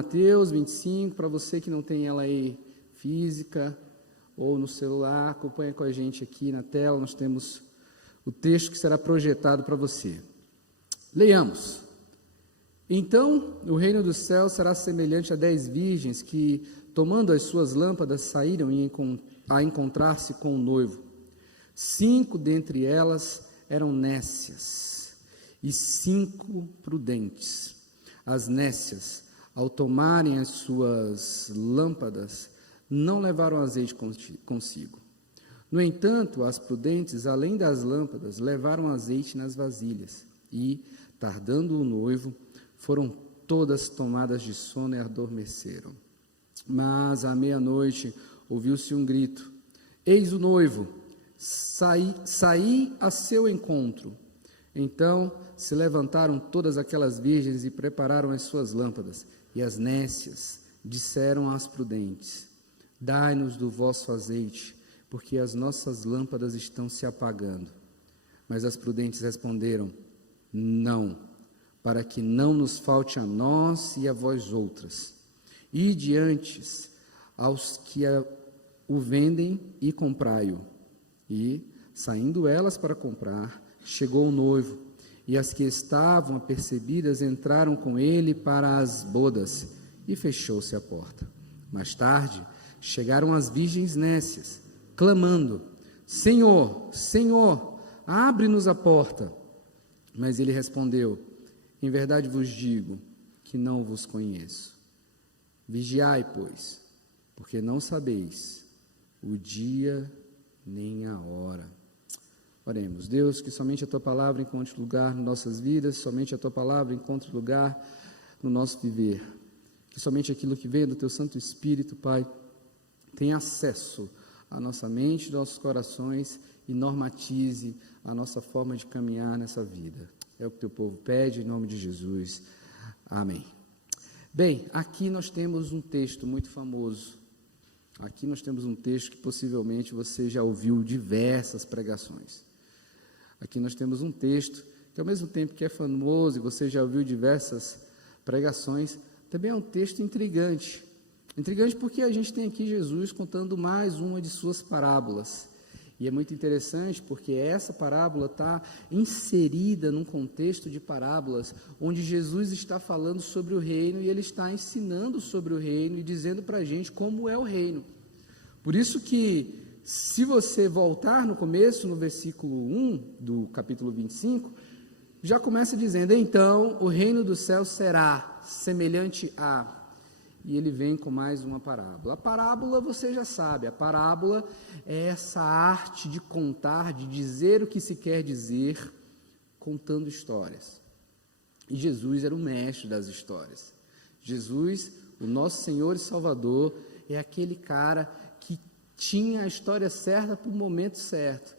Mateus 25, para você que não tem ela aí física ou no celular, acompanha com a gente aqui na tela, nós temos o texto que será projetado para você. Leiamos. Então, o reino dos céus será semelhante a 10 virgens que, tomando as suas lâmpadas, saíram a encontrar-se com o noivo. 5 dentre elas eram nécias e 5 prudentes. As nécias, ao tomarem as suas lâmpadas, não levaram azeite consigo. No entanto, as prudentes, além das lâmpadas, levaram azeite nas vasilhas e, tardando o noivo, foram todas tomadas de sono e adormeceram. Mas à meia-noite ouviu-se um grito: eis o noivo, saí a seu encontro. Então se levantaram todas aquelas virgens e prepararam as suas lâmpadas. E as nécias disseram às prudentes: dai-nos do vosso azeite, porque as nossas lâmpadas estão se apagando. Mas as prudentes responderam: não, para que não nos falte a nós e a vós outras. Ide antes aos que o vendem e comprai-o. E, saindo elas para comprar, chegou o noivo, e as que estavam apercebidas entraram com ele para as bodas, e fechou-se a porta. Mais tarde, chegaram as virgens nécias, clamando: Senhor, Senhor, abre-nos a porta. Mas ele respondeu: em verdade vos digo que não vos conheço. Vigiai, pois, porque não sabeis o dia nem a hora. Oremos. Deus, que somente a Tua palavra encontre lugar em nossas vidas, somente a Tua palavra encontre lugar no nosso viver. Que somente aquilo que vem do Teu Santo Espírito, Pai, tenha acesso à nossa mente, nossos corações e normatize a nossa forma de caminhar nessa vida. É o que Teu povo pede, em nome de Jesus. Amém. Bem, aqui nós temos um texto muito famoso. Aqui nós temos um texto que possivelmente você já ouviu diversas pregações. Aqui nós temos um texto que, ao mesmo tempo que é famoso e você já ouviu diversas pregações, também é um texto intrigante. Intrigante porque a gente tem aqui Jesus contando mais uma de suas parábolas. E é muito interessante porque essa parábola está inserida num contexto de parábolas onde Jesus está falando sobre o reino e ele está ensinando sobre o reino e dizendo para a gente como é o reino. Por isso que, se você voltar no começo, no versículo 1 do capítulo 25, já começa dizendo: então o reino do céu será semelhante a... E ele vem com mais uma parábola. A parábola você já sabe, a parábola é essa arte de contar, de dizer o que se quer dizer, contando histórias. E Jesus era o mestre das histórias. Jesus, o nosso Senhor e Salvador, é aquele cara que tinha a história certa para o momento certo,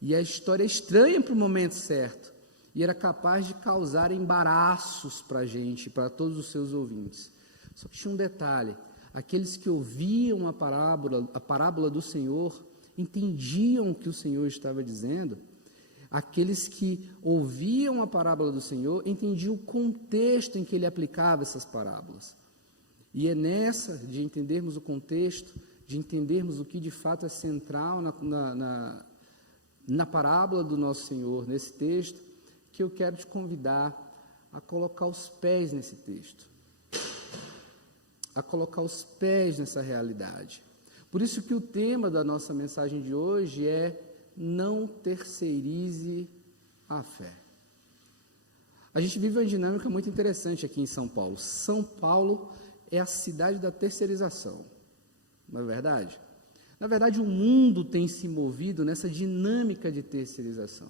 e a história estranha para o momento certo, e era capaz de causar embaraços para a gente, para todos os seus ouvintes. Só que tinha um detalhe: aqueles que ouviam a parábola do Senhor, entendiam o que o Senhor estava dizendo. Aqueles que ouviam a parábola do Senhor, entendiam o contexto em que ele aplicava essas parábolas. E é nessa de entendermos o contexto, de entendermos o que de fato é central na parábola do nosso Senhor, nesse texto, que eu quero te convidar a colocar os pés nesse texto, a colocar os pés nessa realidade. Por isso que o tema da nossa mensagem de hoje é: não terceirize a fé. A gente vive uma dinâmica muito interessante aqui em São Paulo. São Paulo é a cidade da terceirização, não é verdade? Na verdade, o mundo tem se movido nessa dinâmica de terceirização.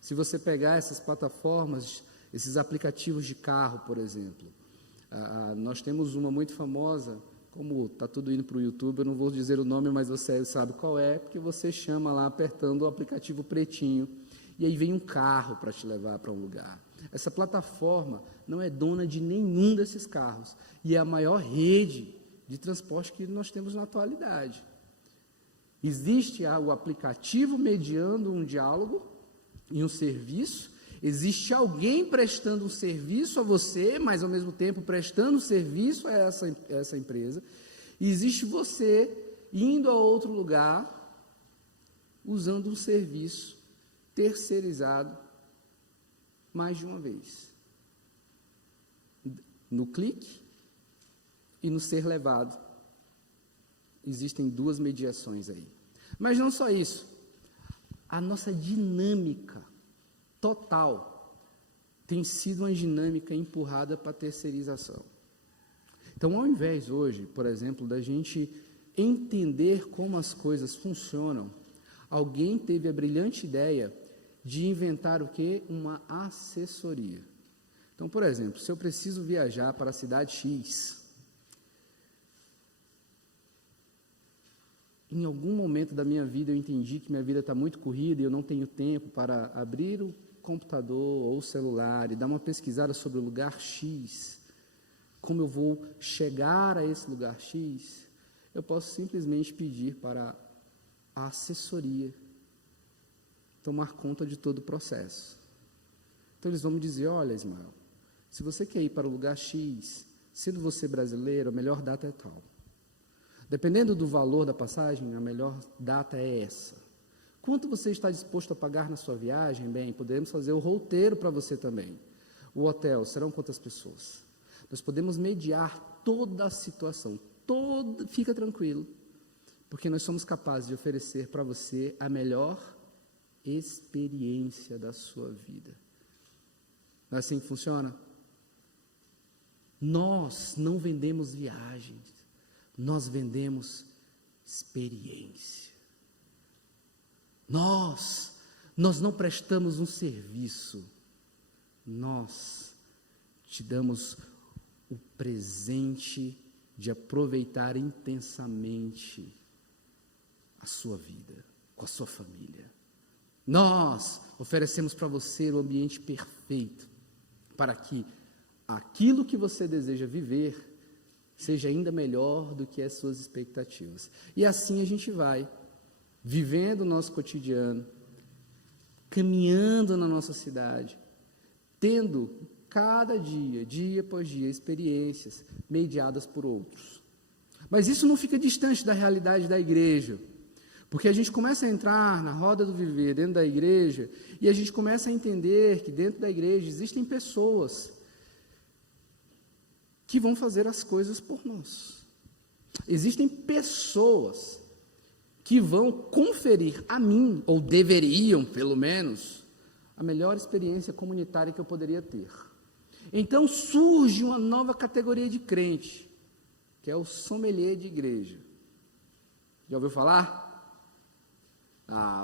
Se você pegar essas plataformas, esses aplicativos de carro, por exemplo, nós temos uma muito famosa, como está tudo indo para o YouTube, eu não vou dizer o nome, mas você sabe qual é, porque você chama lá apertando o aplicativo pretinho, e aí vem um carro para te levar para um lugar. Essa plataforma não é dona de nenhum desses carros, e é a maior rede de transporte que nós temos na atualidade. Existe o aplicativo mediando um diálogo e um serviço Existe alguém prestando um serviço a você, mas ao mesmo tempo prestando serviço a essa empresa. E existe você indo a outro lugar, usando um serviço terceirizado mais de uma vez. No clique e no ser levado. Existem duas mediações aí. Mas não só isso. A nossa dinâmica total tem sido uma dinâmica empurrada para a terceirização. Então, ao invés hoje, por exemplo, da gente entender como as coisas funcionam, alguém teve a brilhante ideia de inventar o quê? Uma assessoria. Então, por exemplo, se eu preciso viajar para a cidade X, em algum momento da minha vida eu entendi que minha vida está muito corrida e eu não tenho tempo para abrir o computador ou o celular e dar uma pesquisada sobre o lugar X, como eu vou chegar a esse lugar X, eu posso simplesmente pedir para a assessoria tomar conta de todo o processo. Então eles vão me dizer, olha Ismael, se você quer ir para o lugar X, sendo você brasileiro, a melhor data é tal. Dependendo do valor da passagem, a melhor data é essa. Quanto você está disposto a pagar na sua viagem? Bem, podemos fazer o roteiro para você também. O hotel, serão quantas pessoas? Nós podemos mediar toda a situação, fica tranquilo, porque nós somos capazes de oferecer para você a melhor experiência da sua vida. Não é assim que funciona? Nós não vendemos viagens, nós vendemos experiência. Nós não prestamos um serviço, nós te damos o presente de aproveitar intensamente a sua vida, com a sua família. Nós oferecemos para você o ambiente perfeito, para que aquilo que você deseja viver seja ainda melhor do que as suas expectativas. E assim a gente vai, vivendo o nosso cotidiano, caminhando na nossa cidade, tendo cada dia, dia após dia, experiências mediadas por outros. Mas isso não fica distante da realidade da igreja, porque a gente começa a entrar na roda do viver dentro da igreja e a gente começa a entender que dentro da igreja existem pessoas que vão fazer as coisas por nós. Existem pessoas que vão conferir a mim, ou deveriam, pelo menos, a melhor experiência comunitária que eu poderia ter. Então surge uma nova categoria de crente, que é o sommelier de igreja. Já ouviu falar?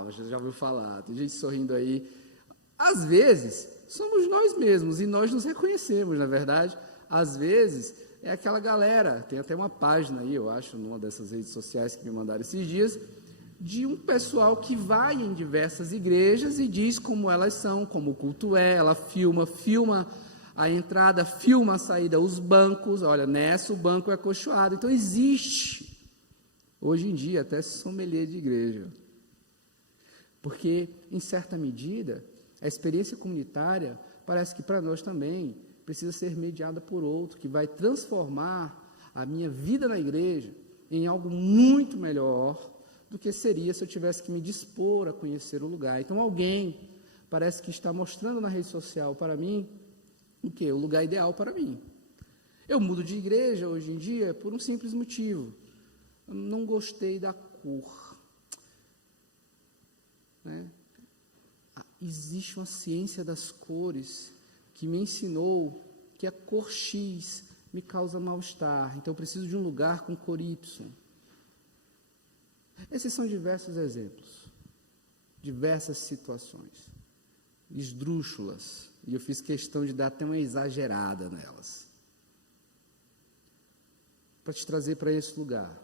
Você já ouviu falar, tem gente sorrindo aí. Às vezes, somos nós mesmos, e nós nos reconhecemos, na verdade. Às vezes, é aquela galera, tem até uma página aí, eu acho, numa dessas redes sociais que me mandaram esses dias, de um pessoal que vai em diversas igrejas e diz como elas são, como o culto é, ela filma a entrada, filma a saída, os bancos, olha, nessa o banco é acolchoado. Então existe, hoje em dia, até sommelier de igreja. Porque, em certa medida, a experiência comunitária parece que para nós também precisa ser mediada por outro, que vai transformar a minha vida na igreja em algo muito melhor do que seria se eu tivesse que me dispor a conhecer o lugar. Então alguém parece que está mostrando na rede social para mim o quê? O lugar ideal para mim. Eu mudo de igreja hoje em dia por um simples motivo. Eu não gostei da cor. Existe uma ciência das cores que me ensinou que a cor X me causa mal-estar, então eu preciso de um lugar com cor Y. Esses são diversos exemplos, diversas situações, esdrúxulas, e eu fiz questão de dar até uma exagerada nelas, para te trazer para esse lugar,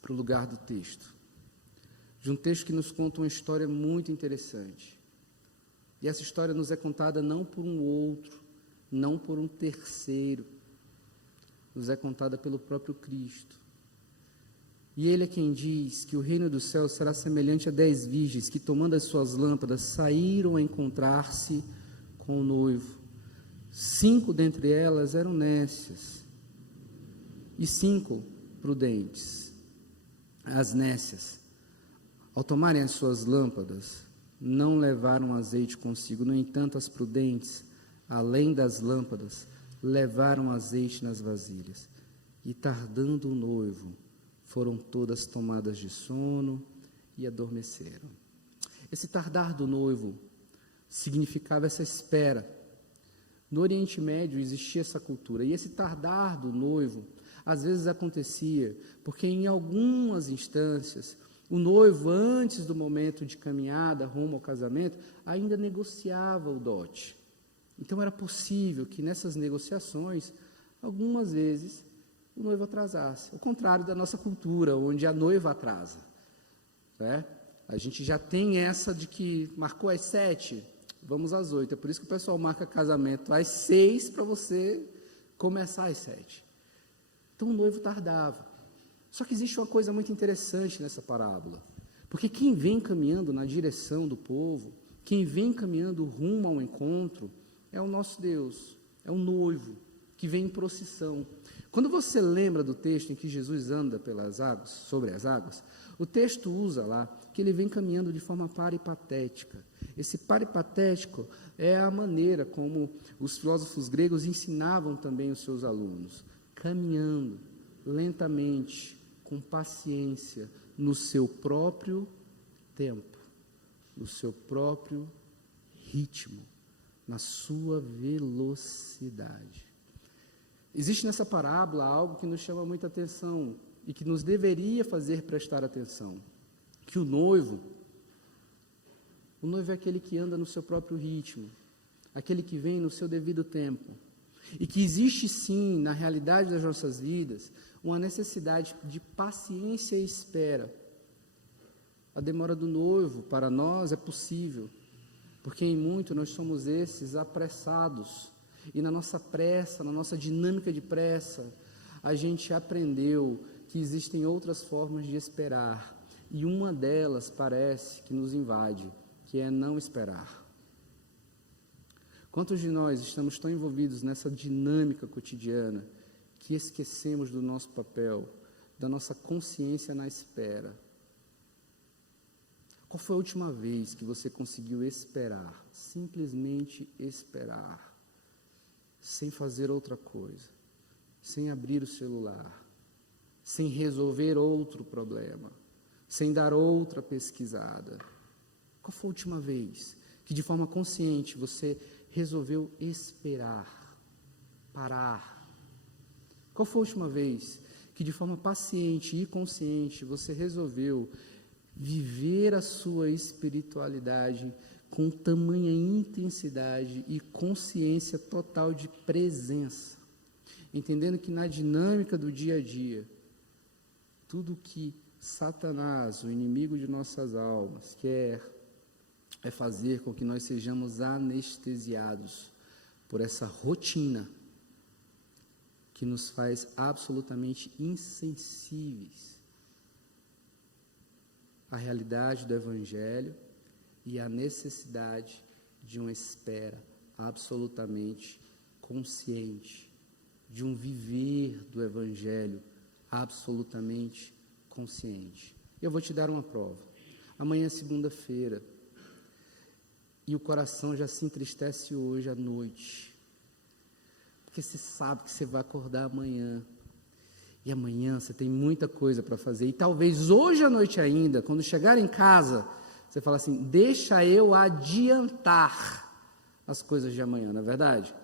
para o lugar do texto, de um texto que nos conta uma história muito interessante. E essa história nos é contada não por um outro, não por um terceiro, nos é contada pelo próprio Cristo. E ele é quem diz que o reino dos céus será semelhante a 10 virgens que, tomando as suas lâmpadas, saíram a encontrar-se com o noivo. 5 dentre elas eram nécias e 5 prudentes. As nécias, ao tomarem as suas lâmpadas, não levaram azeite consigo. No entanto, as prudentes, além das lâmpadas, levaram azeite nas vasilhas. E tardando o noivo, foram todas tomadas de sono e adormeceram. Esse tardar do noivo significava essa espera. No Oriente Médio existia essa cultura, e esse tardar do noivo, às vezes acontecia, porque em algumas instâncias, o noivo, antes do momento de caminhada rumo ao casamento, ainda negociava o dote. Então era possível que nessas negociações, algumas vezes, o noivo atrasasse. Ao contrário da nossa cultura, onde a noiva atrasa. Né? A gente já tem essa de que marcou às 7, vamos às 8. É por isso que o pessoal marca casamento às 6 para você começar às 7. Então o noivo tardava. Só que existe uma coisa muito interessante nessa parábola. Porque quem vem caminhando na direção do povo, quem vem caminhando rumo ao encontro, é o nosso Deus, é o noivo, que vem em procissão. Quando você lembra do texto em que Jesus anda pelas águas, sobre as águas, o texto usa lá que ele vem caminhando de forma paripatética. Esse paripatético é a maneira como os filósofos gregos ensinavam também os seus alunos, caminhando lentamente, com paciência, no seu próprio tempo, no seu próprio ritmo, na sua velocidade. Existe nessa parábola algo que nos chama muita atenção e que nos deveria fazer prestar atenção, que o noivo é aquele que anda no seu próprio ritmo, aquele que vem no seu devido tempo, e que existe sim, na realidade das nossas vidas, uma necessidade de paciência e espera. A demora do noivo, para nós, é possível, porque em muito nós somos esses apressados, e na nossa pressa, na nossa dinâmica de pressa, a gente aprendeu que existem outras formas de esperar, e uma delas parece que nos invade, que é não esperar. Quantos de nós estamos tão envolvidos nessa dinâmica cotidiana que esquecemos do nosso papel, da nossa consciência na espera? Qual foi a última vez que você conseguiu esperar, simplesmente esperar, sem fazer outra coisa, sem abrir o celular, sem resolver outro problema, sem dar outra pesquisada? Qual foi a última vez que de forma consciente você resolveu esperar, parar? Qual foi a última vez que de forma paciente e consciente você resolveu viver a sua espiritualidade com tamanha intensidade e consciência total de presença, entendendo que na dinâmica do dia a dia, tudo que Satanás, o inimigo de nossas almas, quer é fazer com que nós sejamos anestesiados por essa rotina que nos faz absolutamente insensíveis à realidade do Evangelho e à necessidade de uma espera absolutamente consciente, de um viver do Evangelho absolutamente consciente. Eu vou te dar uma prova. Amanhã é segunda-feira, e o coração já se entristece hoje à noite, porque você sabe que você vai acordar amanhã, e amanhã você tem muita coisa para fazer, e talvez hoje à noite ainda, quando chegar em casa, você fala assim, deixa eu adiantar as coisas de amanhã, não é verdade?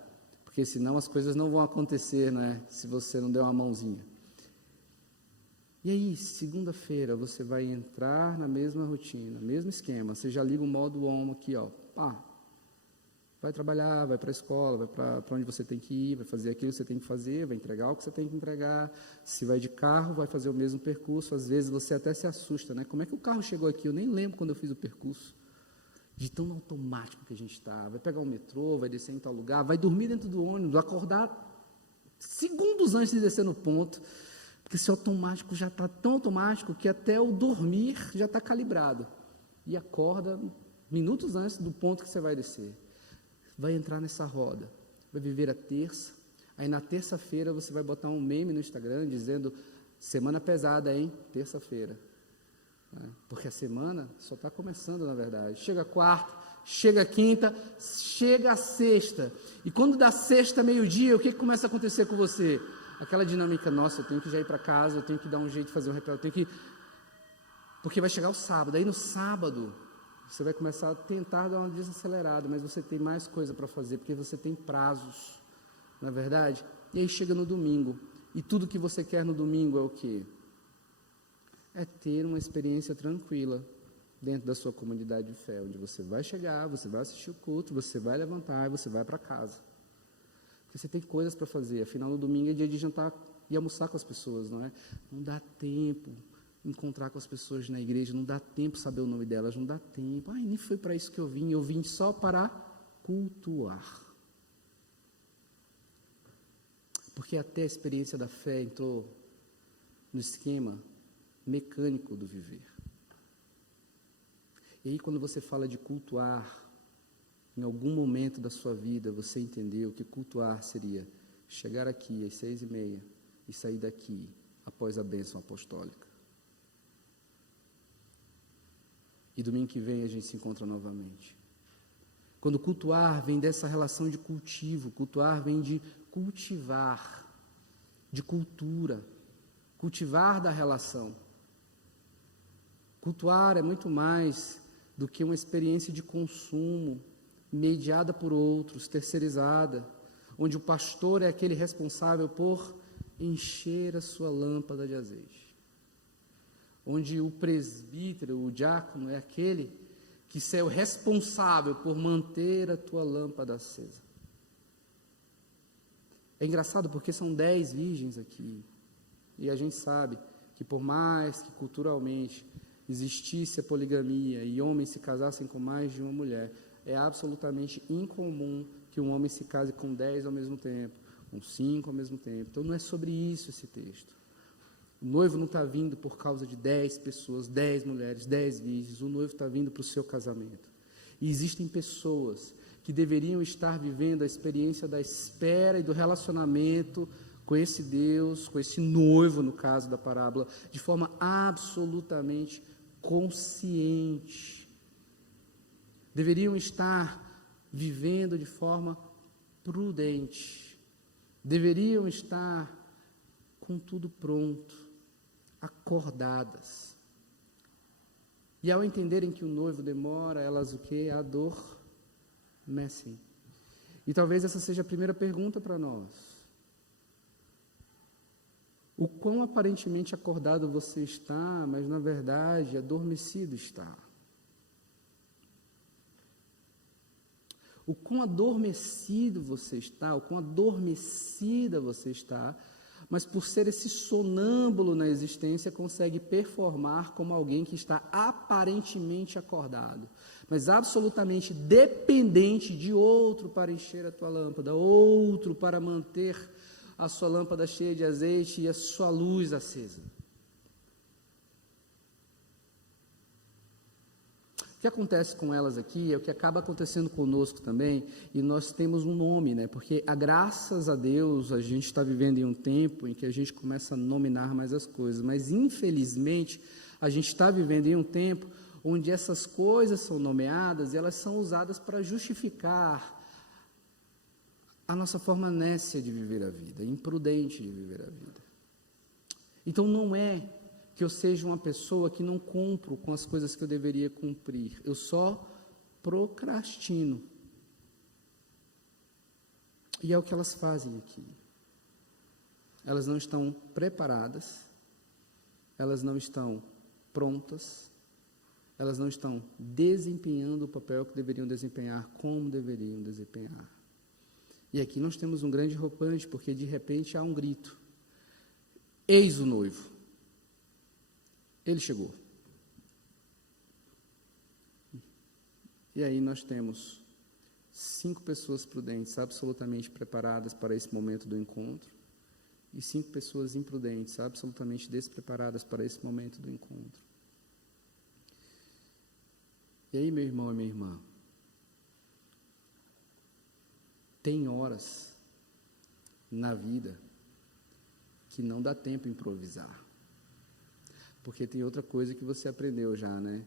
Porque senão as coisas não vão acontecer, né, se você não der uma mãozinha. E aí, segunda-feira, você vai entrar na mesma rotina, mesmo esquema, você já liga o modo on aqui, ó, vai trabalhar, vai para a escola, vai para onde você tem que ir, vai fazer aquilo que você tem que fazer, vai entregar o que você tem que entregar. Se vai de carro, vai fazer o mesmo percurso. Às vezes você até se assusta, né? Como é que o carro chegou aqui? Eu nem lembro quando eu fiz o percurso. De tão automático que a gente está. Vai pegar o metrô, vai descer em tal lugar, vai dormir dentro do ônibus, acordar segundos antes de descer no ponto, Porque seu automático já está tão automático que até o dormir já está calibrado. E acorda minutos antes do ponto que você vai descer. Vai entrar nessa roda, vai viver a terça. Aí na terça-feira você vai botar um meme no Instagram dizendo: semana pesada, hein? Terça-feira. Porque a semana só está começando, na verdade. Chega a quarta, chega a quinta, chega a sexta. E quando dá sexta, meio-dia, o que começa a acontecer com você? Aquela dinâmica: nossa, eu tenho que já ir para casa, eu tenho que dar um jeito de fazer um ritual, eu tenho que... Porque vai chegar o sábado. Aí no sábado, você vai começar a tentar dar uma desacelerada, mas você tem mais coisa para fazer, porque você tem prazos, na verdade. E aí chega no domingo. E tudo que você quer no domingo é o quê? É ter uma experiência tranquila dentro da sua comunidade de fé, onde você vai chegar, você vai assistir o culto, você vai levantar e você vai para casa. Porque você tem coisas para fazer. Afinal, no domingo é dia de jantar e almoçar com as pessoas, não é? Não dá tempo encontrar com as pessoas na igreja, não dá tempo saber o nome delas, não dá tempo. Ai, nem foi para isso que eu vim só para cultuar. Porque até a experiência da fé entrou no esquema mecânico do viver. E aí, quando você fala de cultuar, em algum momento da sua vida, você entendeu que cultuar seria chegar aqui às 6h30 e sair daqui após a bênção apostólica. E domingo que vem a gente se encontra novamente. Quando cultuar vem dessa relação de cultivo, cultuar vem de cultivar, de cultura, cultivar da relação. Cultuar é muito mais do que uma experiência de consumo, mediada por outros, terceirizada, onde o pastor é aquele responsável por encher a sua lâmpada de azeite, onde o presbítero, o diácono, é aquele que é o responsável por manter a tua lâmpada acesa. É engraçado porque são 10 virgens aqui, e a gente sabe que por mais que culturalmente existisse a poligamia e homens se casassem com mais de uma mulher, é absolutamente incomum que um homem se case com 10 ao mesmo tempo, com 5 ao mesmo tempo. Então não é sobre isso esse texto. O noivo não está vindo por causa de 10 pessoas, 10 mulheres, 10 virgens. O noivo está vindo para o seu casamento. E existem pessoas que deveriam estar vivendo a experiência da espera e do relacionamento com esse Deus, com esse noivo, no caso da parábola, de forma absolutamente consciente. Deveriam estar vivendo de forma prudente. Deveriam estar com tudo pronto, acordadas. E ao entenderem que o noivo demora, elas o quê? Adormecem. E talvez essa seja a primeira pergunta para nós. O quão aparentemente acordado você está, mas na verdade adormecido está. O quão adormecido você está, o quão adormecida você está, mas por ser esse sonâmbulo na existência, consegue performar como alguém que está aparentemente acordado, mas absolutamente dependente de outro para encher a tua lâmpada, outro para manter a sua lâmpada cheia de azeite e a sua luz acesa. O que acontece com elas aqui é o que acaba acontecendo conosco também, e nós temos um nome, né? Porque, graças a Deus, a gente está vivendo em um tempo em que a gente começa a nominar mais as coisas, mas infelizmente a gente está vivendo em um tempo onde essas coisas são nomeadas e elas são usadas para justificar a nossa forma nécia de viver a vida, imprudente de viver a vida. Então não é que eu seja uma pessoa que não cumpro com as coisas que eu deveria cumprir. Eu só procrastino. E é o que elas fazem aqui. Elas não estão preparadas, elas não estão prontas, elas não estão desempenhando o papel que deveriam desempenhar, como deveriam desempenhar. E aqui nós temos um grande rompante, porque de repente há um grito. Eis o noivo. Ele chegou. E aí nós temos 5 pessoas prudentes, absolutamente preparadas para esse momento do encontro, e 5 pessoas imprudentes, absolutamente despreparadas para esse momento do encontro. E aí, meu irmão e minha irmã, tem horas na vida que não dá tempo de improvisar. Porque tem outra coisa que você aprendeu já, né?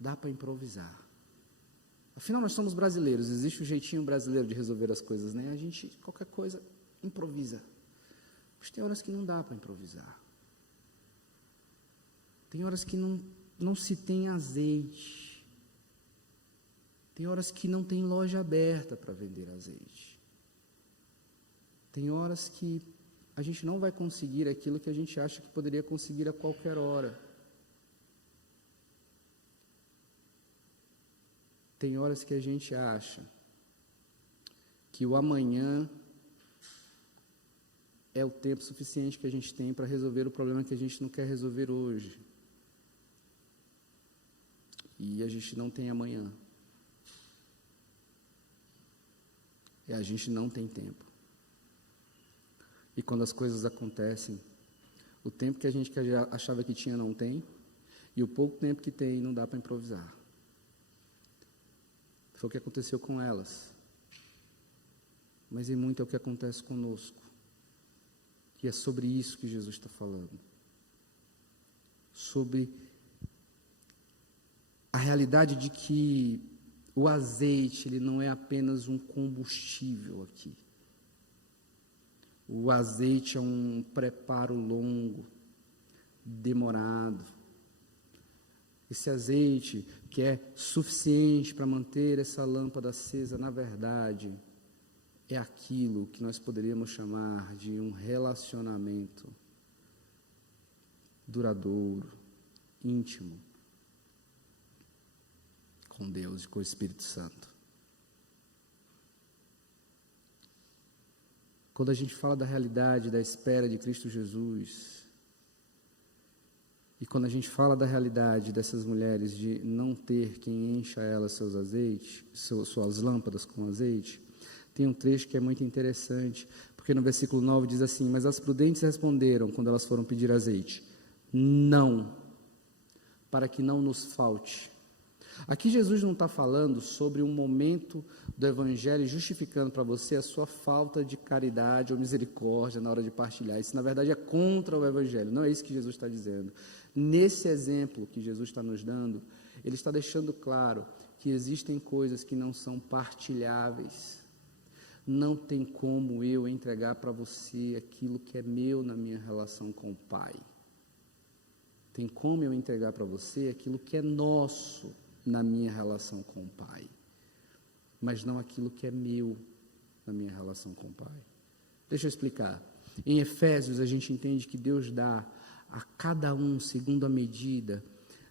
Dá para improvisar. Afinal, nós somos brasileiros, existe um jeitinho brasileiro de resolver as coisas, né? A gente, qualquer coisa, improvisa. Mas tem horas que não dá para improvisar. Tem horas que não se tem azeite. Tem horas que não tem loja aberta para vender azeite. Tem horas que a gente não vai conseguir aquilo que a gente acha que poderia conseguir a qualquer hora. Tem horas que a gente acha que o amanhã é o tempo suficiente que a gente tem para resolver o problema que a gente não quer resolver hoje. E a gente não tem amanhã. E a gente não tem tempo. E quando as coisas acontecem, o tempo que a gente achava que tinha não tem, e o pouco tempo que tem não dá para improvisar. Foi o que aconteceu com elas. Mas em muito é o que acontece conosco. E é sobre isso que Jesus está falando. Sobre a realidade de que o azeite, ele não é apenas um combustível aqui. O azeite é um preparo longo, demorado. Esse azeite que é suficiente para manter essa lâmpada acesa, na verdade, é aquilo que nós poderíamos chamar de um relacionamento duradouro, íntimo, com Deus e com o Espírito Santo. Quando a gente fala da realidade da espera de Cristo Jesus, e quando a gente fala da realidade dessas mulheres de não ter quem encha elas seus azeites, suas lâmpadas com azeite, tem um trecho que é muito interessante, porque no versículo 9 diz assim: mas as prudentes responderam quando elas foram pedir azeite: não, para que não nos falte. Aqui Jesus não está falando sobre um momento do Evangelho justificando para você a sua falta de caridade ou misericórdia na hora de partilhar. Isso, na verdade, é contra o Evangelho. Não é isso que Jesus está dizendo. Nesse exemplo que Jesus está nos dando, Ele está deixando claro que existem coisas que não são partilháveis. Não tem como eu entregar para você aquilo que é meu na minha relação com o Pai. Tem como eu entregar para você aquilo que é nosso na minha relação com o Pai, mas não aquilo que é meu na minha relação com o Pai. Deixa eu explicar. Em Efésios a gente entende que Deus dá a cada um, segundo a medida,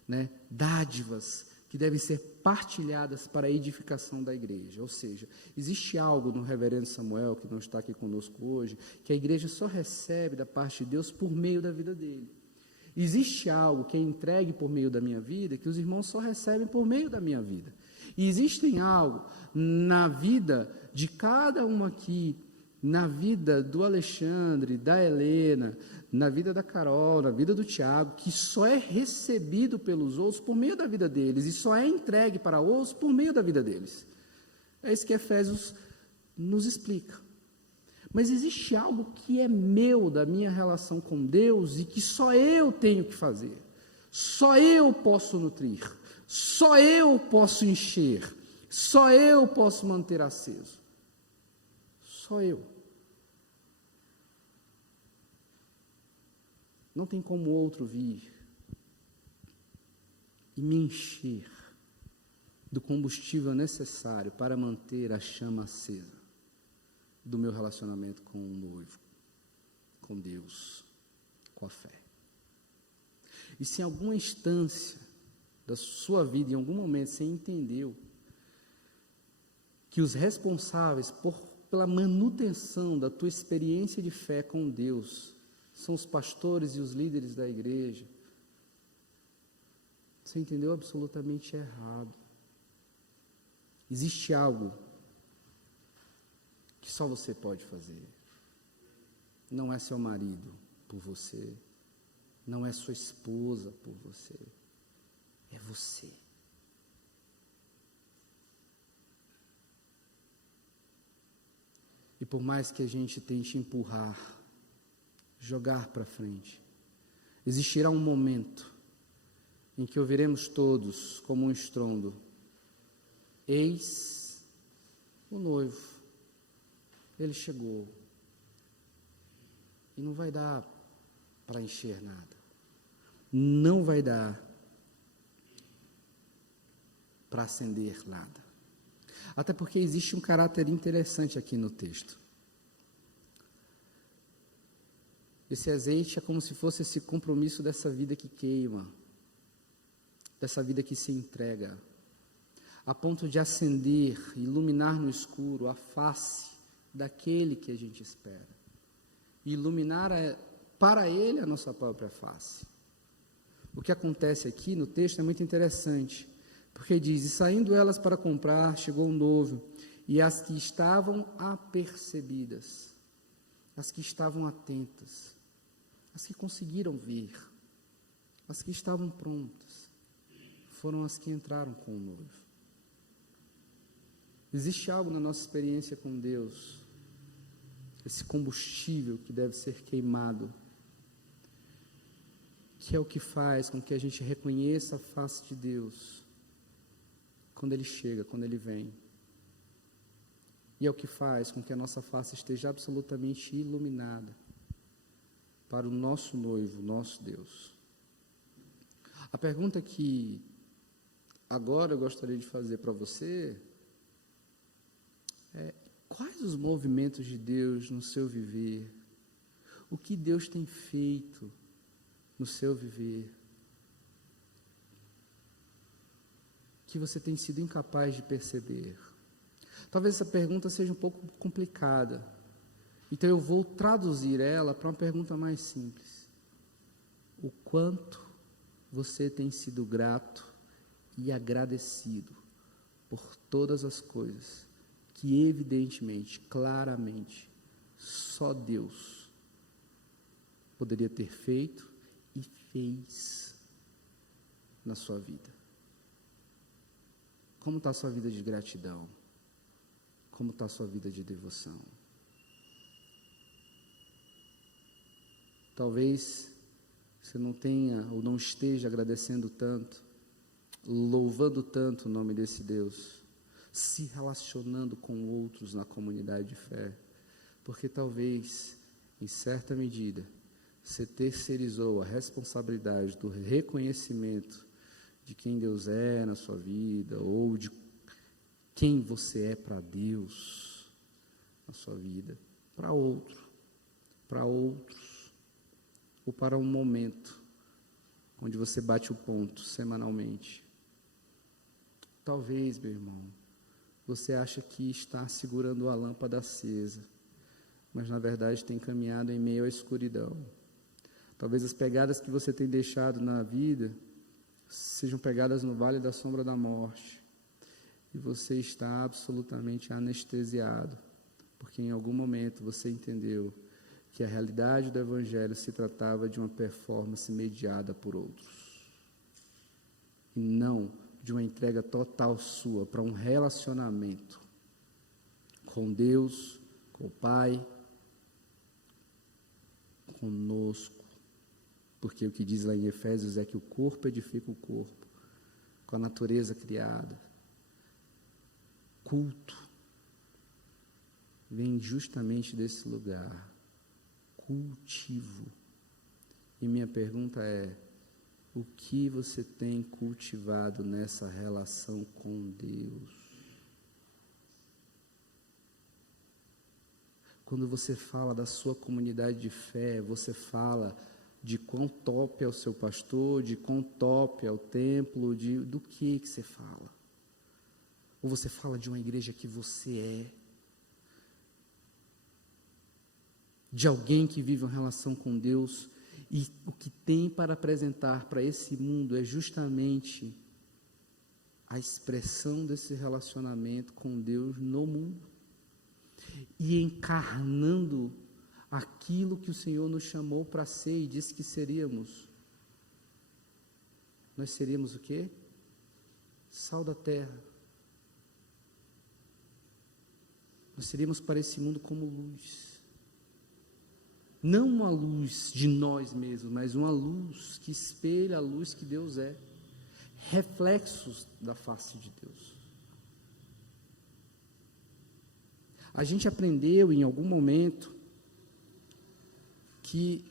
né, dádivas que devem ser partilhadas para a edificação da igreja. Ou seja, existe algo no reverendo Samuel, que não está aqui conosco hoje, que a igreja só recebe da parte de Deus por meio da vida dele. Existe algo que é entregue por meio da minha vida, que os irmãos só recebem por meio da minha vida. E existe algo na vida de cada um aqui, na vida do Alexandre, da Helena, na vida da Carol, na vida do Tiago, que só é recebido pelos outros por meio da vida deles, e só é entregue para outros por meio da vida deles. É isso que Efésios nos explica. Mas existe algo que é meu da minha relação com Deus e que só eu tenho que fazer. Só eu posso nutrir. Só eu posso encher. Só eu posso manter aceso. Só eu. Não tem como outro vir e me encher do combustível necessário para manter a chama acesa do meu relacionamento com o noivo, com Deus, com a fé. E se em alguma instância da sua vida, em algum momento, você entendeu que os responsáveis pela manutenção da tua experiência de fé com Deus são os pastores e os líderes da igreja, você entendeu absolutamente errado. Existe algo que só você pode fazer. não é seu marido por você, não é sua esposa por você, é você. E por mais que a gente tente empurrar, jogar para frente, existirá um momento em que ouviremos todos como um estrondo: eis o noivo, ele chegou. E não vai dar para encher nada, não vai dar para acender nada. Até porque existe um caráter interessante aqui no texto. Esse azeite é como se fosse esse compromisso dessa vida que queima, dessa vida que se entrega, a ponto de acender, iluminar no escuro a face daquele que a gente espera, e iluminar para ele a nossa própria face. O que acontece aqui no texto é muito interessante, porque diz: e saindo elas para comprar, chegou o noivo, e as que estavam apercebidas, as que estavam atentas, as que conseguiram ver, as que estavam prontas, foram as que entraram com o noivo. Existe algo na nossa experiência com Deus, esse combustível que deve ser queimado, que é o que faz com que a gente reconheça a face de Deus quando Ele chega, quando Ele vem. E é o que faz com que a nossa face esteja absolutamente iluminada para o nosso noivo, nosso Deus. A pergunta que agora eu gostaria de fazer para você é: quais os movimentos de Deus no seu viver? O que Deus tem feito no seu viver, que você tem sido incapaz de perceber? Talvez essa pergunta seja um pouco complicada, então eu vou traduzir ela para uma pergunta mais simples: o quanto você tem sido grato e agradecido por todas as coisas que evidentemente, claramente, só Deus poderia ter feito e fez na sua vida? Como está a sua vida de gratidão? Como está a sua vida de devoção? Talvez você não tenha ou não esteja agradecendo tanto, louvando tanto o nome desse Deus, se relacionando com outros na comunidade de fé, porque talvez, em certa medida, você terceirizou a responsabilidade do reconhecimento de quem Deus é na sua vida, ou de quem você é para Deus na sua vida, para outros, ou para um momento onde você bate o ponto semanalmente. Talvez, meu irmão, você acha que está segurando a lâmpada acesa, mas na verdade tem caminhado em meio à escuridão. Talvez as pegadas que você tem deixado na vida sejam pegadas no vale da sombra da morte, e você está absolutamente anestesiado, porque em algum momento você entendeu que a realidade do Evangelho se tratava de uma performance mediada por outros, e não de uma entrega total sua para um relacionamento com Deus, com o Pai, conosco. Porque o que diz lá em Efésios é que o corpo edifica o corpo, com a natureza criada. Culto vem justamente desse lugar, cultivo. E minha pergunta é: o que você tem cultivado nessa relação com Deus? Quando você fala da sua comunidade de fé, você fala de quão top é o seu pastor, de quão top é o templo, do que você fala? Ou você fala de uma igreja que você é? De alguém que vive uma relação com Deus, e o que tem para apresentar para esse mundo é justamente a expressão desse relacionamento com Deus no mundo, e encarnando aquilo que o Senhor nos chamou para ser e disse que seríamos. Nós seríamos o quê? Sal da terra. Nós seríamos para esse mundo como luz. Não uma luz de nós mesmos, mas uma luz que espelha a luz que Deus é. Reflexos da face de Deus. A gente aprendeu em algum momento que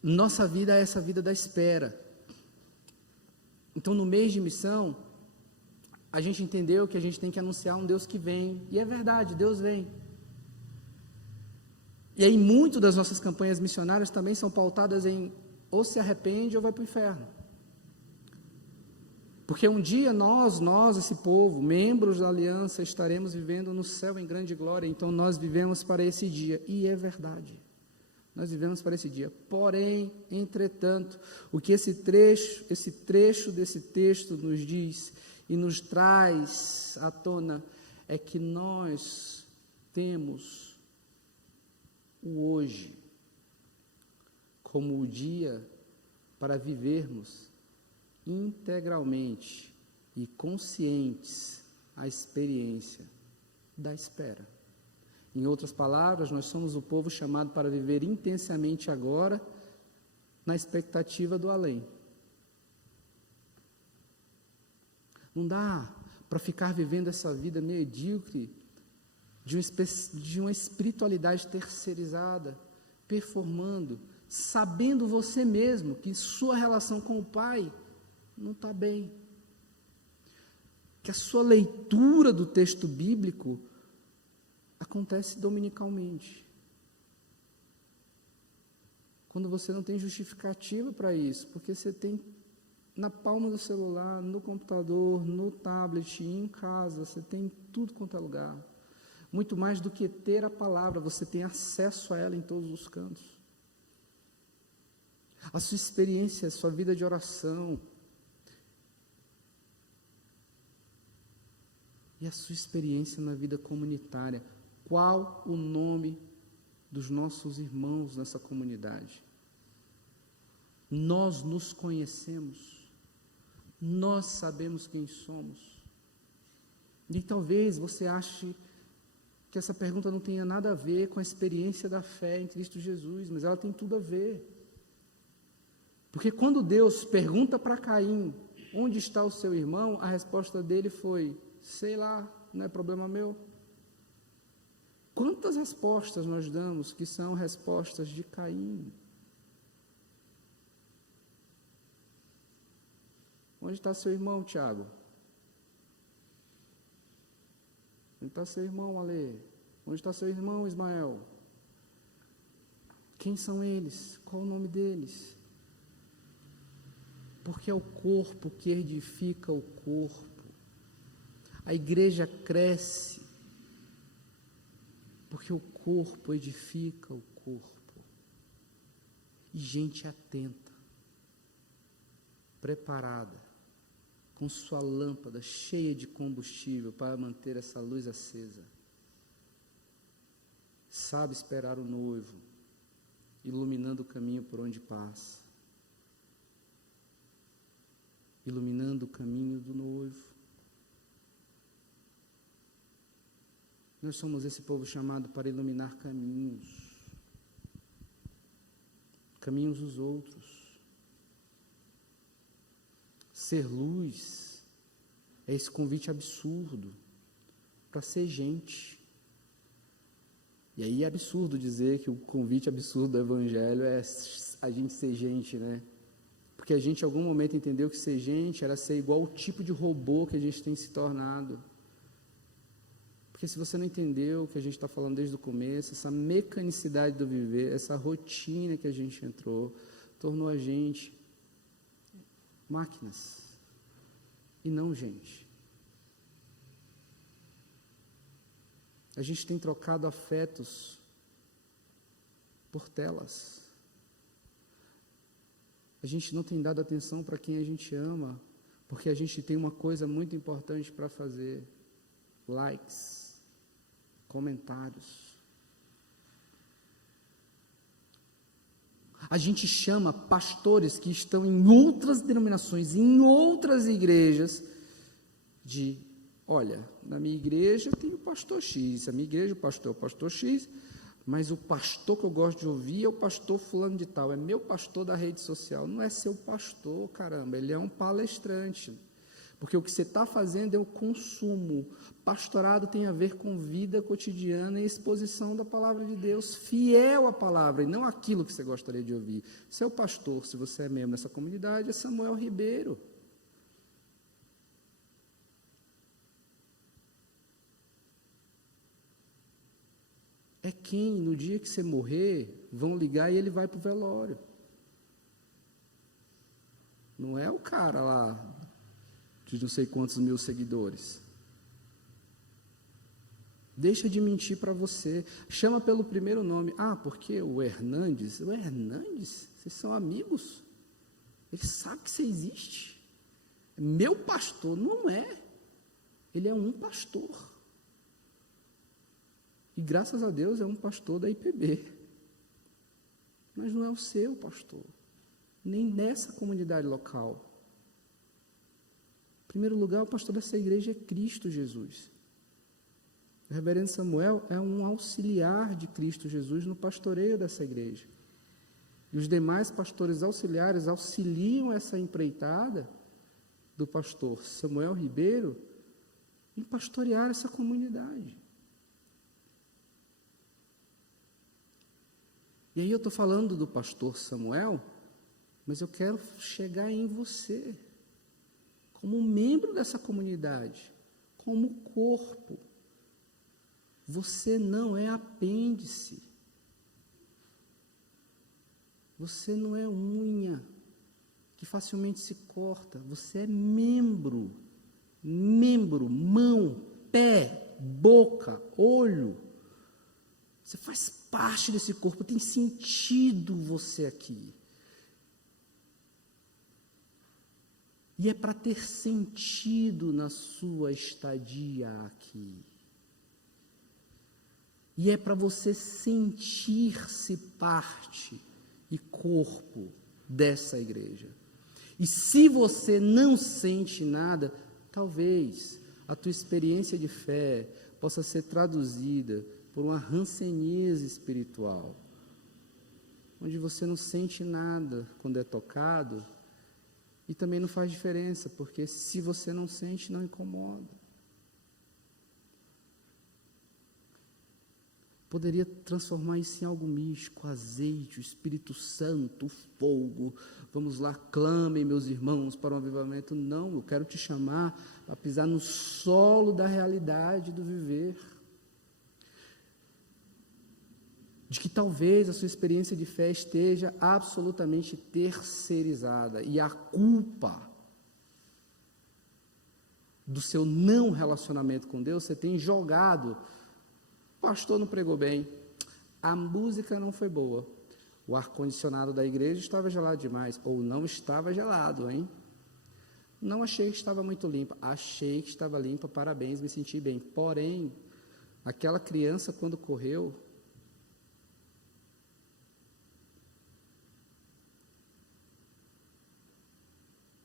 nossa vida é essa vida da espera. Então, no mês de missão, a gente entendeu que a gente tem que anunciar um Deus que vem, e é verdade, Deus vem. E aí, muito das nossas campanhas missionárias também são pautadas em ou se arrepende ou vai para o inferno. Porque um dia nós, esse povo, membros da aliança, estaremos vivendo no céu em grande glória, então nós vivemos para esse dia, e é verdade. Nós vivemos para esse dia. Porém, entretanto, o que esse trecho desse texto nos diz e nos traz à tona é que nós temos o hoje como o dia para vivermos integralmente e conscientes a experiência da espera. Em outras palavras, nós somos o povo chamado para viver intensamente agora, na expectativa do além. Não dá para ficar vivendo essa vida medíocre, de uma espiritualidade terceirizada, performando, sabendo você mesmo que sua relação com o Pai não está bem. Que a sua leitura do texto bíblico acontece dominicalmente. Quando você não tem justificativa para isso, porque você tem na palma do celular, no computador, no tablet, em casa, você tem tudo quanto é lugar. Muito mais do que ter a palavra, você tem acesso a ela em todos os cantos. A sua experiência, a sua vida de oração, e a sua experiência na vida comunitária. Qual o nome dos nossos irmãos nessa comunidade? Nós nos conhecemos, nós sabemos quem somos. E talvez você ache que essa pergunta não tenha nada a ver com a experiência da fé em Cristo Jesus, mas ela tem tudo a ver. Porque quando Deus pergunta para Caim, onde está o seu irmão? A resposta dele foi, sei lá, não é problema meu. Quantas respostas nós damos que são respostas de Caim? Onde está seu irmão, Tiago? Onde está seu irmão, Alê? Onde está seu irmão, Ismael? Quem são eles? Qual o nome deles? Porque é o corpo que edifica o corpo. A igreja cresce porque o corpo edifica o corpo. E gente atenta, preparada, com sua lâmpada cheia de combustível para manter essa luz acesa. Sabe esperar o noivo, iluminando o caminho por onde passa. Iluminando o caminho do noivo. Nós somos esse povo chamado para iluminar caminhos. Caminhos dos outros. Ser luz é esse convite absurdo para ser gente. E aí é absurdo dizer que o convite absurdo do Evangelho é a gente ser gente, né? Porque a gente em algum momento entendeu que ser gente era ser igual ao tipo de robô que a gente tem se tornado. Porque se você não entendeu o que a gente está falando desde o começo, essa mecanicidade do viver, essa rotina que a gente entrou, tornou a gente máquinas e não gente. A gente tem trocado afetos por telas. A gente não tem dado atenção para quem a gente ama, porque a gente tem uma coisa muito importante para fazer: likes, comentários. A gente chama pastores que estão em outras denominações, em outras igrejas, de, olha, na minha igreja tem o pastor X, a minha igreja o pastor é o pastor X, mas o pastor que eu gosto de ouvir é o pastor fulano de tal, é meu pastor da rede social. Não é seu pastor, caramba, ele é um palestrante. Porque o que você está fazendo é o consumo. Pastorado tem a ver com vida cotidiana e exposição da palavra de Deus, fiel à palavra, e não aquilo que você gostaria de ouvir. Seu pastor, se você é membro dessa comunidade, é Samuel Ribeiro. É quem, no dia que você morrer, vão ligar e ele vai para o velório. Não é o cara lá de não sei quantos mil seguidores. Deixa de mentir para você. Chama pelo primeiro nome. Ah, porque o Hernandes? O Hernandes? Vocês são amigos? Ele sabe que você existe. Meu pastor? Não é. Ele é um pastor. E graças a Deus é um pastor da IPB. Mas não é o seu pastor. Nem nessa comunidade local. Em primeiro lugar, o pastor dessa igreja é Cristo Jesus. O reverendo Samuel é um auxiliar de Cristo Jesus no pastoreio dessa igreja. E os demais pastores auxiliares auxiliam essa empreitada do pastor Samuel Ribeiro em pastorear essa comunidade. E aí eu estou falando do pastor Samuel, mas eu quero chegar em você, como membro dessa comunidade, como corpo. Você não é apêndice. Você não é unha que facilmente se corta. Você é membro. Membro, mão, pé, boca, olho. Você faz parte desse corpo. Tem sentido você aqui. E é para ter sentido na sua estadia aqui. E é para você sentir-se parte e corpo dessa igreja. E se você não sente nada, talvez a tua experiência de fé possa ser traduzida por uma ranceníase espiritual, onde você não sente nada quando é tocado, e também não faz diferença, porque se você não sente, não incomoda. Poderia transformar isso em algo místico, azeite, o Espírito Santo, o fogo. Vamos lá, clamem, meus irmãos, para um avivamento. Não, eu quero te chamar a pisar no solo da realidade do viver. De que talvez a sua experiência de fé esteja absolutamente terceirizada, e a culpa do seu não relacionamento com Deus você tem jogado. O pastor não pregou bem, a música não foi boa, o ar-condicionado da igreja estava gelado demais, ou não estava gelado, hein? Não achei que estava muito limpa, achei que estava limpa, parabéns, me senti bem. Porém, aquela criança quando correu,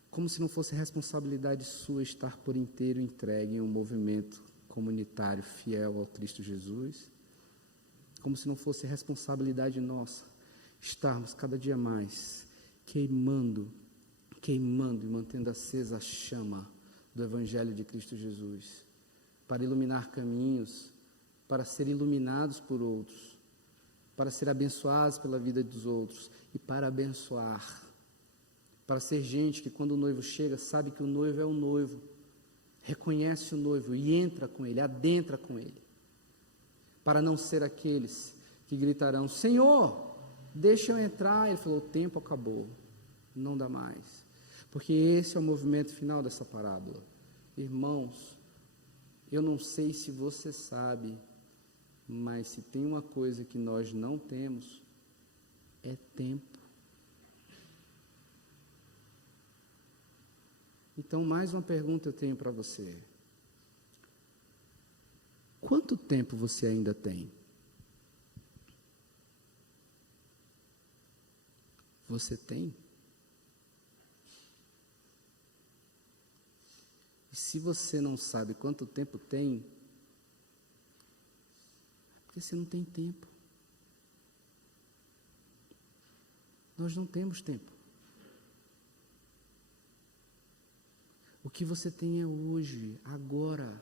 como se não fosse responsabilidade sua estar por inteiro entregue em um movimento comunitário fiel ao Cristo Jesus, como se não fosse responsabilidade nossa estarmos cada dia mais queimando e mantendo acesa a chama do Evangelho de Cristo Jesus, para iluminar caminhos, para ser iluminados por outros, para ser abençoados pela vida dos outros e para abençoar, para ser gente que quando o noivo chega sabe que o noivo é o noivo, reconhece o noivo e entra com ele, adentra com ele, para não ser aqueles que gritarão, Senhor, deixa eu entrar. Ele falou, o tempo acabou, não dá mais, porque esse é o movimento final dessa parábola. Irmãos, eu não sei se você sabe, mas se tem uma coisa que nós não temos, é tempo. Então, mais uma pergunta eu tenho para você. Quanto tempo você ainda tem? você tem? E se você não sabe quanto tempo tem, é porque você não tem tempo. Nós não temos tempo. O que você tem é hoje, agora,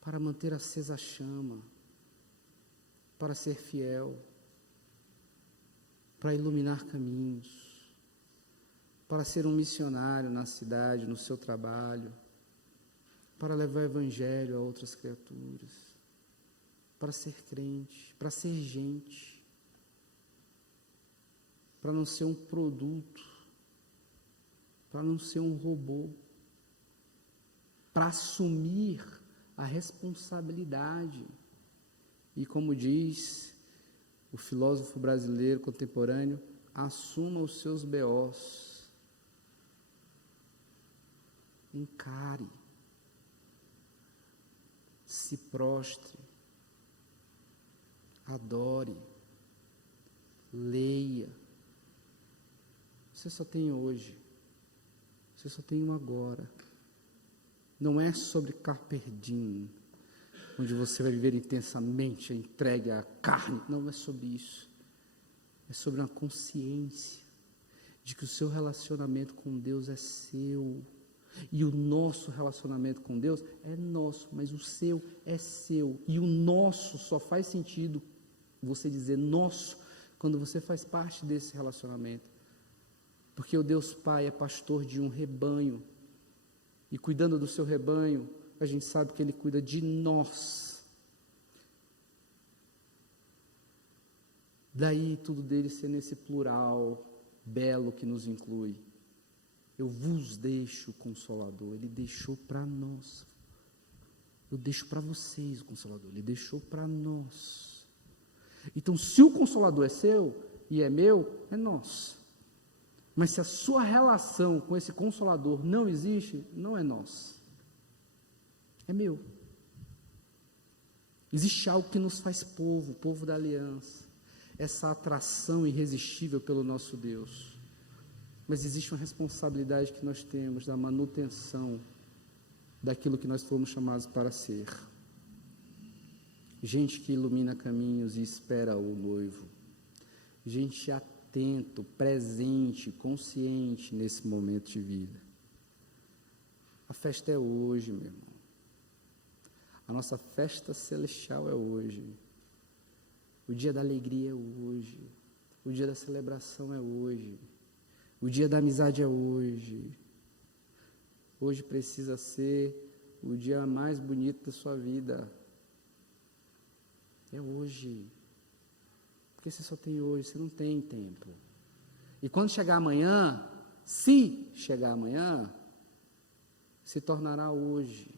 para manter acesa a chama, para ser fiel, para iluminar caminhos, para ser um missionário na cidade, no seu trabalho, para levar o evangelho a outras criaturas, para ser crente, para ser gente, para não ser um produto, para não ser um robô, para assumir a responsabilidade. E como diz o filósofo brasileiro contemporâneo, assuma os seus BOs, encare, se prostre, adore, leia. Você só tem hoje, você só tem um agora. Não é sobre carpe diem, onde você vai viver intensamente a entrega à carne. Não é sobre isso. É sobre uma consciência de que o seu relacionamento com Deus é seu. E o nosso relacionamento com Deus é nosso, mas o seu é seu. E o nosso só faz sentido você dizer nosso quando você faz parte desse relacionamento. Porque o Deus Pai é pastor de um rebanho. E cuidando do seu rebanho, a gente sabe que Ele cuida de nós. Daí tudo dele ser nesse plural belo que nos inclui. Eu vos deixo o Consolador. Ele deixou para nós. Eu deixo para vocês o Consolador. Ele deixou para nós. Então, se o Consolador é seu e é meu, é nosso. Mas se a sua relação com esse Consolador não existe, não é nosso. É meu. Existe algo que nos faz povo, povo da aliança. Essa atração irresistível pelo nosso Deus. Mas existe uma responsabilidade que nós temos da manutenção daquilo que nós fomos chamados para ser. Gente que ilumina caminhos e espera o noivo. Gente atento, presente, consciente nesse momento de vida. A festa é hoje, meu irmão. A nossa festa celestial é hoje. O dia da alegria é hoje. O dia da celebração é hoje. O dia da amizade é hoje. Hoje precisa ser o dia mais bonito da sua vida. É hoje. Porque você só tem hoje, você não tem tempo. E quando chegar amanhã, se chegar amanhã, se tornará hoje.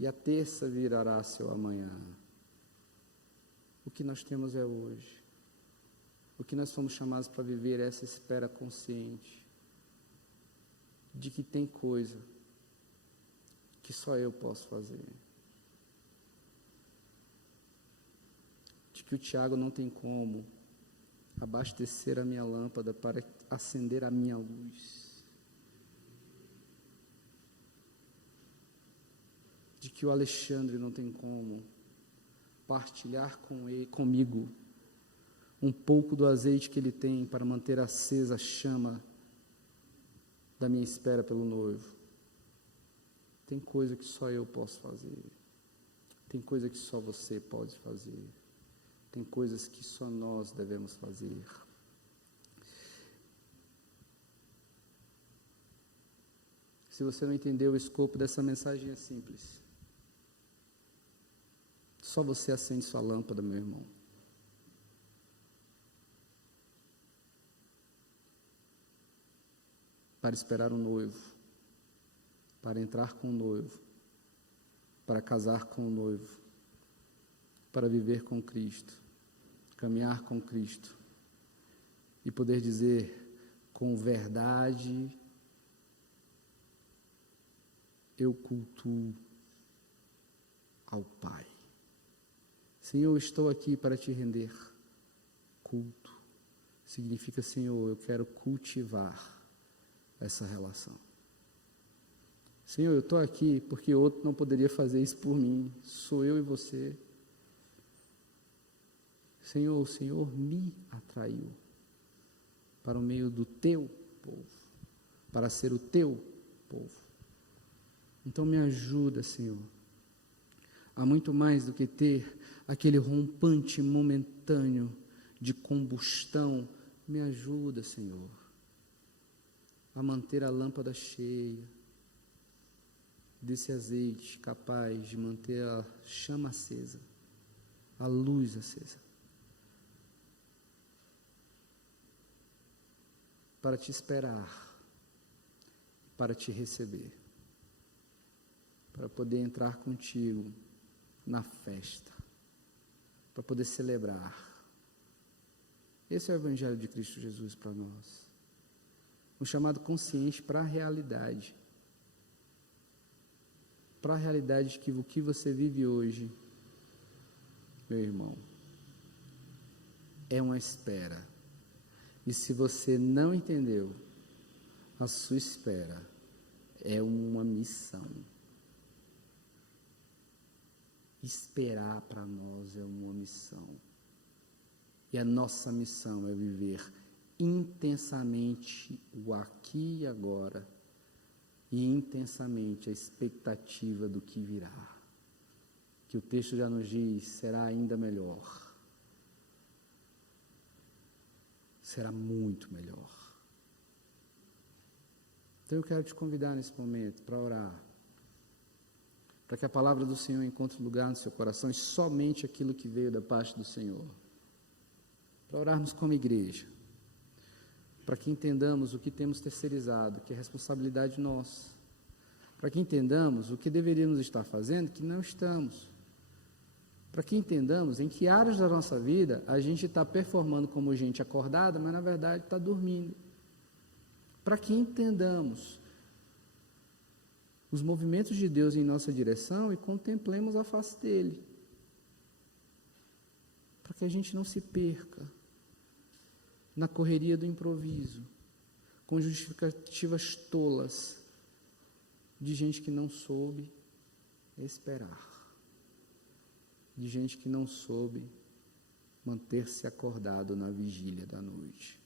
E a terça virará seu amanhã. O que nós temos é hoje. O que nós fomos chamados para viver é essa espera consciente de que tem coisa que só eu posso fazer. De que o Tiago não tem como abastecer a minha lâmpada para acender a minha luz. De que o Alexandre não tem como partilhar comigo um pouco do azeite que ele tem para manter acesa a chama da minha espera pelo noivo. Tem coisa que só eu posso fazer. Tem coisa que só você pode fazer. Tem coisas que só nós devemos fazer. Se você não entendeu o escopo dessa mensagem, é simples. Só você acende sua lâmpada, meu irmão. Para esperar o noivo, para entrar com o noivo, para casar com o noivo, para viver com Cristo, caminhar com Cristo e poder dizer com verdade: eu cultuo ao Pai. Senhor, eu estou aqui para te render culto. significa, Senhor, eu quero cultivar essa relação. Senhor, eu estou aqui porque outro não poderia fazer isso por mim, sou eu e você. Senhor, o Senhor me atraiu para o meio do teu povo, para ser o teu povo. Então me ajuda, Senhor, a muito mais do que ter aquele rompante momentâneo de combustão, me ajuda, Senhor, a manter a lâmpada cheia desse azeite capaz de manter a chama acesa, a luz acesa, para te esperar, para te receber, para poder entrar contigo na festa, para poder celebrar. Esse é o Evangelho de Cristo Jesus para nós, um chamado consciente para a realidade de que o que você vive hoje, meu irmão, é uma espera. E se você não entendeu, a sua espera é uma missão. Esperar para nós é uma missão. E a nossa missão é viver intensamente o aqui e agora, e intensamente a expectativa do que virá. Que o texto já nos diz, será ainda melhor. Será muito melhor. Então eu quero te convidar nesse momento para orar, para que a palavra do Senhor encontre lugar no seu coração e somente aquilo que veio da parte do Senhor. Para orarmos como igreja, para que entendamos o que temos terceirizado, que é responsabilidade nossa, para que entendamos o que deveríamos estar fazendo, que não estamos, para que entendamos em que áreas da nossa vida a gente está performando como gente acordada, mas na verdade está dormindo, para que entendamos os movimentos de Deus em nossa direção e contemplemos a face dele, para que a gente não se perca na correria do improviso, com justificativas tolas de gente que não soube esperar, de gente que não soube manter-se acordado na vigília da noite.